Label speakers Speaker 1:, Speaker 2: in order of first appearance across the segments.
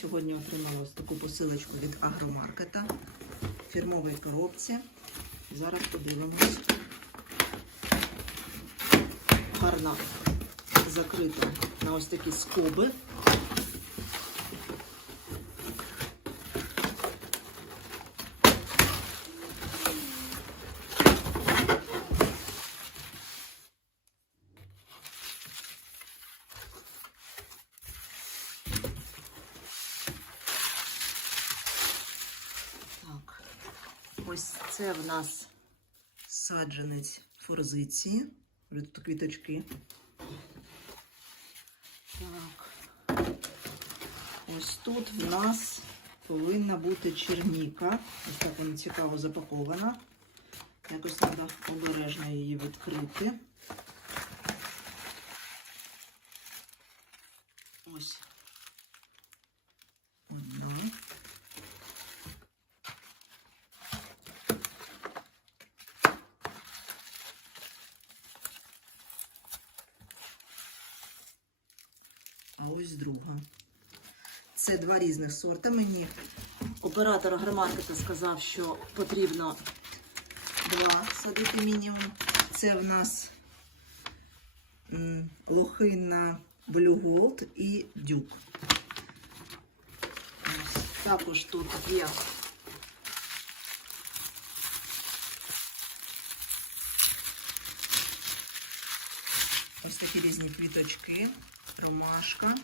Speaker 1: сьогодні отримала таку посилочку від агромаркета фірмової коробці. Зараз подивимось. Гарна закрита на ось такі скоби. Так, ось це в нас саджанець форзиції. Вже тут квіточки. Так. Ось тут в нас повинна бути черніка. Ось так вона цікаво запакована. Якось треба обережно її відкрити. Ось. А ось друга. Це два різних сорта. Мені оператор агромаркета сказав, що потрібно два садити мінімум. Це в нас лохина Blue Gold і дюк. Також тут є ось такі різні квіточки, ромашка,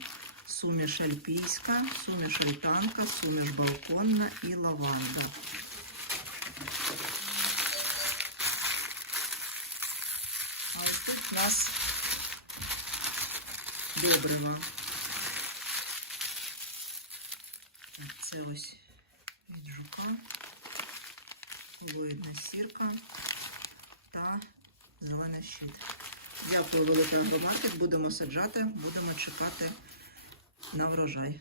Speaker 1: суміш альпійська, суміш альтанка, суміш балконна і лаванда. А ось тут у нас добрива. Це ось від жука, лоїдна сірка та зелена щит. Дякую, велика агромаркет. Будемо саджати, будемо чекати на врожай.